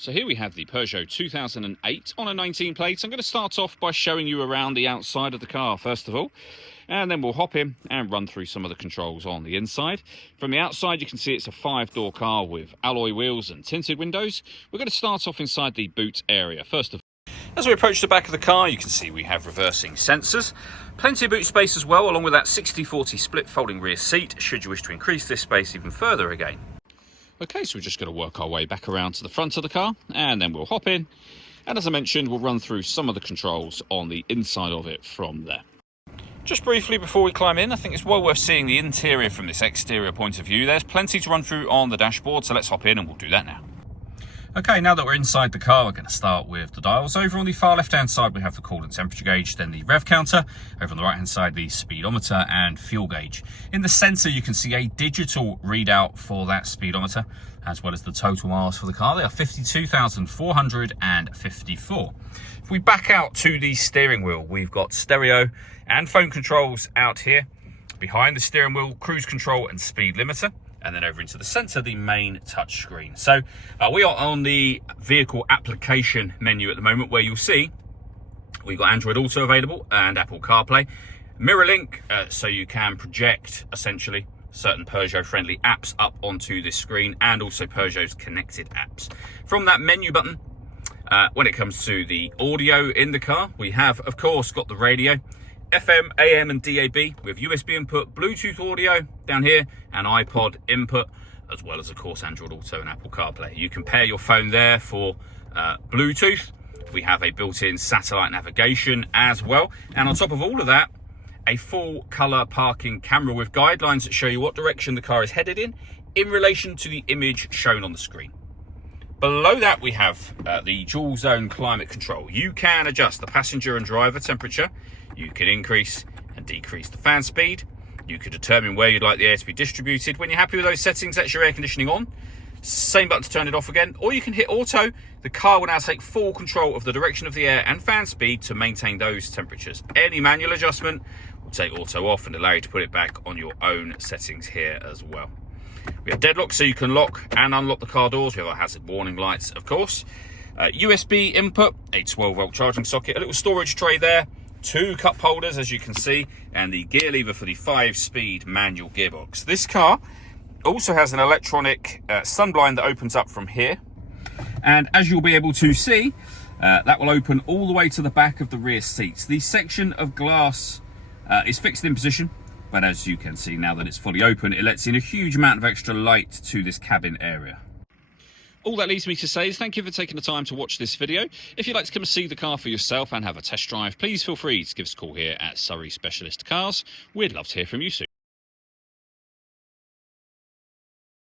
So here we have the Peugeot 2008 on a 19 plate. I'm going to start off by showing you around the outside of the car first of all, and then we'll hop in and run through some of the controls on the inside. From the outside you can see it's a 5-door car with alloy wheels and tinted windows. We're going to start off inside the boot area first of all. As we approach the back of the car, you can see we have reversing sensors, plenty of boot space as well, along with that 60-40 split folding rear seat should you wish to increase this space even further again. Okay, so we're just going to work our way back around to the front of the car, and then we'll hop in. And as I mentioned, we'll run through some of the controls on the inside of it from there. Just briefly before we climb in, I think it's well worth seeing the interior from this exterior point of view. There's plenty to run through on the dashboard, so let's hop in and we'll do that now. Okay, now that we're inside the car, we're going to start with the dials. Over on the far left-hand side, we have the coolant temperature gauge, then the rev counter. Over on the right-hand side, the speedometer and fuel gauge. In the centre, you can see a digital readout for that speedometer, as well as the total miles for the car. They are 52,454. If we back out to the steering wheel, we've got stereo and phone controls out here. Behind the steering wheel, cruise control and speed limiter. And then over into the centre, the main touchscreen. So we are on the vehicle application menu at the moment, where you'll see we've got Android Auto available and Apple CarPlay. Mirror link, so you can project essentially certain Peugeot friendly apps up onto this screen, and also Peugeot's connected apps. From that menu button, when it comes to the audio in the car, we have of course got the radio, FM, AM and DAB with USB input, Bluetooth audio down here and iPod input, as well as of course Android Auto and Apple CarPlay. You can pair your phone there for Bluetooth. We have a built-in satellite navigation as well, and on top of all of that, a full colour parking camera with guidelines that show you what direction the car is headed in relation to the image shown on the screen. Below that we have the dual zone climate control. You can adjust the passenger and driver temperature. You can increase and decrease the fan speed. You can determine where you'd like the air to be distributed. When you're happy with those settings, that's your air conditioning on. Same button to turn it off again. Or you can hit auto. The car will now take full control of the direction of the air and fan speed to maintain those temperatures. Any manual adjustment will take auto off and allow you to put it back on your own settings here as well. We have deadlock, so you can lock and unlock the car doors. We have our hazard warning lights, of course. USB input, a 12-volt charging socket, a little storage tray there, 2 cup holders, as you can see, and the gear lever for the 5-speed manual gearbox. This car also has an electronic sunblind that opens up from here. And as you'll be able to see, that will open all the way to the back of the rear seats. The section of glass is fixed in position, but as you can see now that it's fully open, it lets in a huge amount of extra light to this cabin area. All that leaves me to say is thank you for taking the time to watch this video. If you'd like to come and see the car for yourself and have a test drive, please feel free to give us a call here at Surrey Specialist Cars. We'd love to hear from you soon.